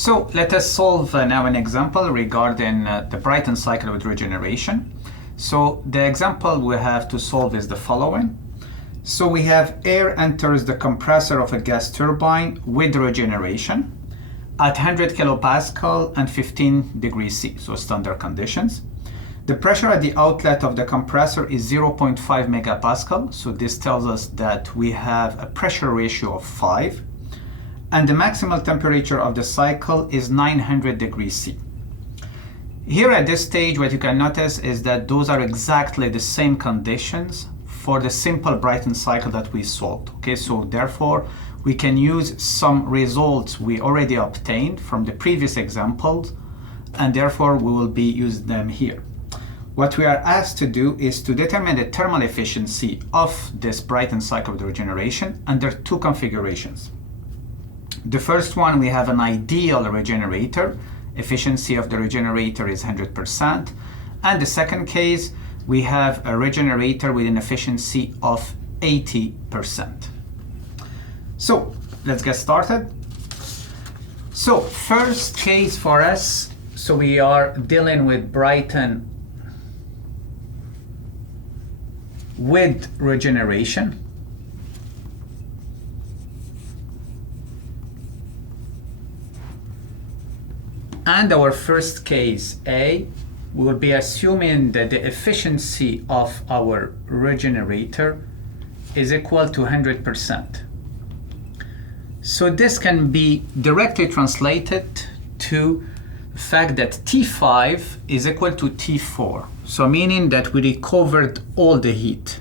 So let us solve now an example regarding the Brayton cycle with regeneration. So the example we have to solve is the following. So we have air enters the compressor of a gas turbine with regeneration at 100 kilopascal and 15 degrees C, so standard conditions. The pressure at the outlet of the compressor is 0.5 megapascal, so this tells us that we have a pressure ratio of 5. And the maximal temperature of the cycle is 900 degrees C. Here at this stage, what you can notice is that those are exactly the same conditions for the simple Brayton cycle that we solved. Okay, so therefore, we can use some results we already obtained from the previous examples, and therefore we will be using them here. What we are asked to do is to determine the thermal efficiency of this Brayton cycle with regeneration under two configurations. The first one, we have an ideal regenerator. Efficiency of the regenerator is 100%. And the second case, we have a regenerator with an efficiency of 80%. So let's get started. So first case for us, so we are dealing with Brayton with regeneration. And our first case A, we will be assuming that the efficiency of our regenerator is equal to 100%. So this can be directly translated to the fact that T5 is equal to T4. So meaning that we recovered all the heat.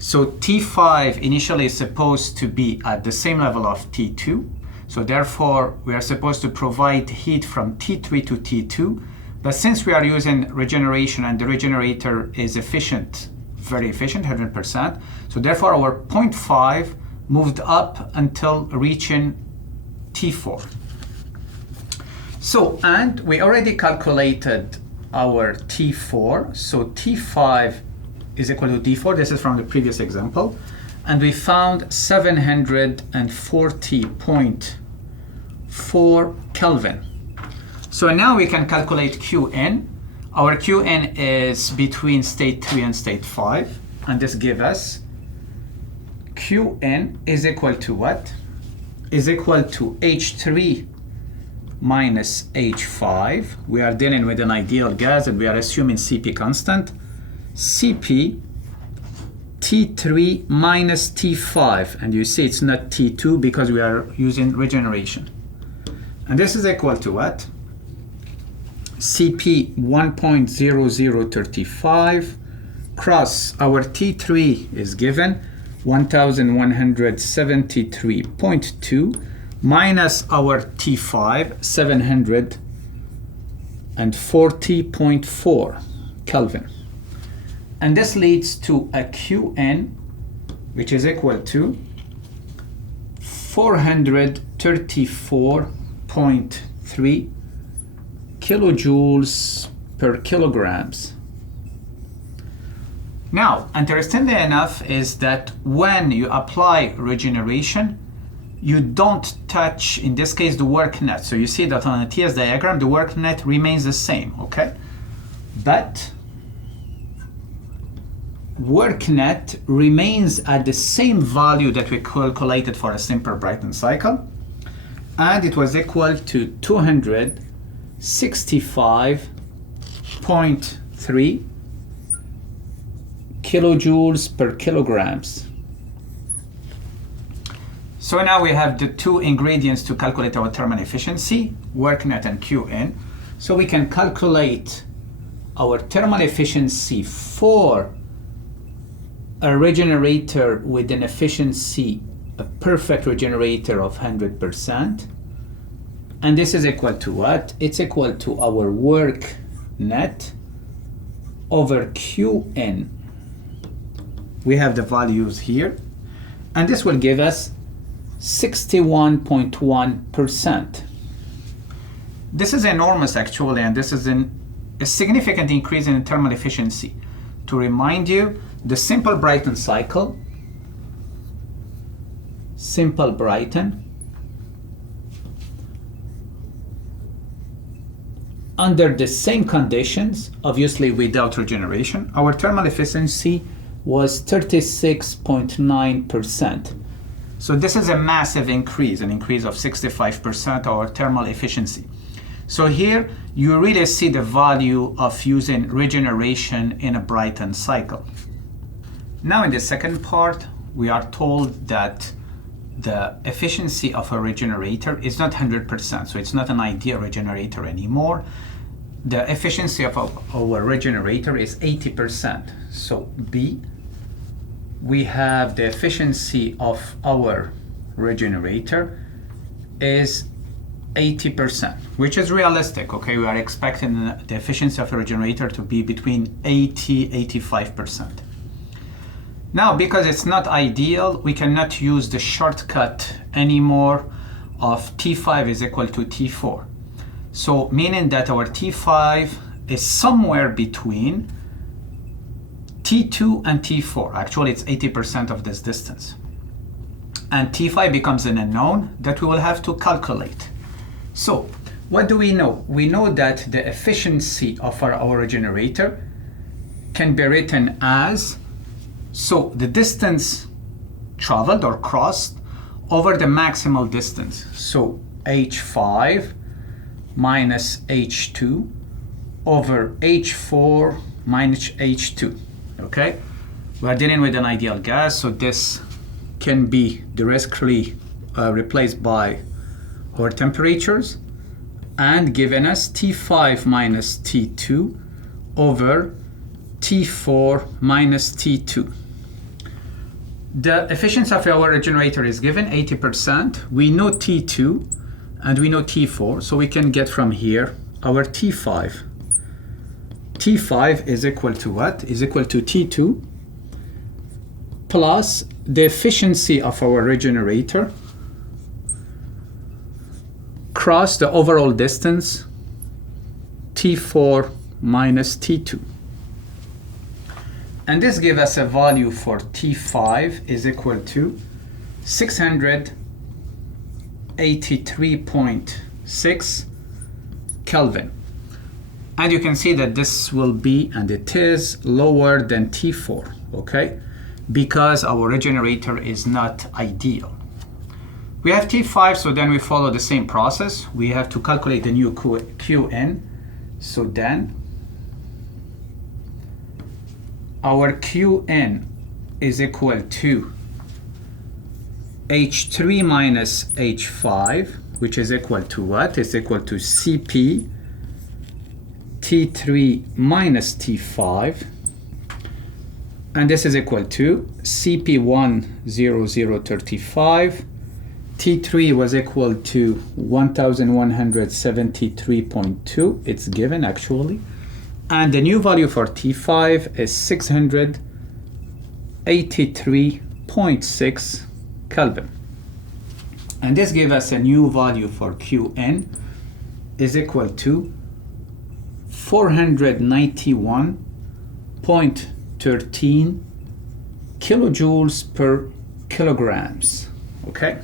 So T5 initially is supposed to be at the same level of T2. So therefore, we are supposed to provide heat from T3 to T2. But since we are using regeneration and the regenerator is efficient, very efficient, 100%, so therefore our 0.5 moved up until reaching T4. So, and we already calculated our T4. So T5 is equal to T4. This is from the previous example. And we found 740.4 Kelvin. So now we can calculate Qn. Our Qn is between state 3 and state 5. And this gives us Qn is equal to what? Is equal to H3 minus H5. We are dealing with an ideal gas and we are assuming Cp constant. Cp T3 minus T5, and you see it's not T2 because we are using regeneration. And this is equal to what? Cp 1.0035 cross our T3 is given 1173.2 minus our T5 740.4 Kelvin. And this leads to a Qn, which is equal to 434.3 kilojoules per kilograms. Now, interestingly enough is that when you apply regeneration, you don't touch, in this case, the work net. So you see that on a TS diagram, the work net remains the same, okay? But work net remains at the same value that we calculated for a simple Brayton cycle, and it was equal to 265.3 kilojoules per kilograms. So now we have the two ingredients to calculate our thermal efficiency, work net and Qn. So we can calculate our thermal efficiency for a regenerator with an efficiency, a perfect regenerator of 100%. And this is equal to what? It's equal to our work net over Qn. We have the values here. And this will give us 61.1%. This is enormous actually, and this is a significant increase in thermal efficiency. To remind you, the simple Brayton cycle simple Brayton under the same conditions, obviously without regeneration, our thermal efficiency was 36.9%. So this is a massive increase, an increase of 65% our thermal efficiency. So here you really see the value of using regeneration in a Brayton cycle. Now in the second part, we are told that the efficiency of a regenerator is not 100%, so it's not an ideal regenerator anymore. The efficiency of our regenerator is 80%. So B, we have the efficiency of our regenerator is 80%, which is realistic, okay? We are expecting the efficiency of a regenerator to be between 80–85%. Now, because it's not ideal, we cannot use the shortcut anymore of T5 is equal to T4. So meaning that our T5 is somewhere between T2 and T4. Actually, it's 80% of this distance. And T5 becomes an unknown that we will have to calculate. So what do we know? We know that the efficiency of our regenerator can be written as, so the distance traveled or crossed over the maximal distance. So H5 minus H2 over H4 minus H2, okay? We're dealing with an ideal gas, so this can be directly replaced by our temperatures and given us T5 minus T2 over T4 minus T2. The efficiency of our regenerator is given 80%. We know T2 and we know T4, so we can get from here our T5. T5 is equal to what? Is equal to T2 plus the efficiency of our regenerator cross the overall distance T4 minus T2. And this gives us a value for T5 is equal to 683.6 Kelvin. And you can see that this will be, and it is, lower than T4, okay? Because our regenerator is not ideal. We have T5, so then we follow the same process. We have to calculate the new Qn. So then our Qn is equal to H3 minus H5, which is equal to what? It's equal to Cp T3 minus T5, and this is equal to Cp10035. T3 was equal to 1173.2. It's given actually. And the new value for T5 is 683.6 Kelvin. And this gives us a new value for Qn is equal to 491.13 kilojoules per kilograms. Okay?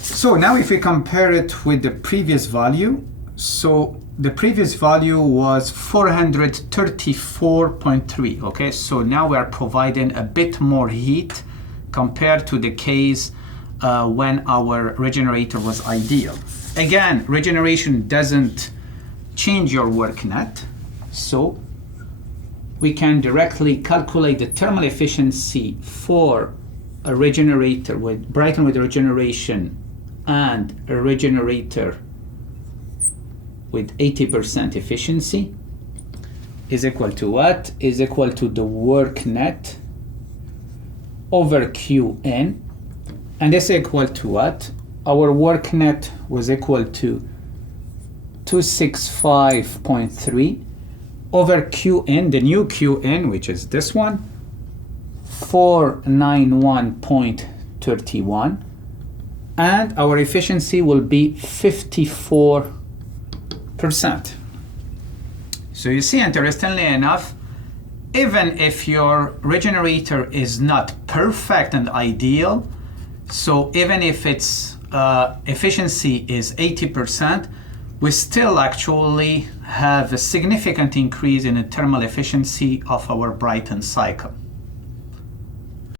So now if we compare it with the previous value, so the previous value was 434.3, okay? So now we are providing a bit more heat compared to the case when our regenerator was ideal. Again, regeneration doesn't change your work net, so we can directly calculate the thermal efficiency for a regenerator with Brayton with regeneration and a regenerator with 80% efficiency is equal to what? Is equal to the work net over Qn, and this is equal to what? Our work net was equal to 265.3 over Qn, the new Qn, which is this one, 491.31, and our efficiency will be 54%. So you see, interestingly enough, even if your regenerator is not perfect and ideal, So even if its efficiency is 80%, we still actually have a significant increase in the thermal efficiency of our Brayton cycle.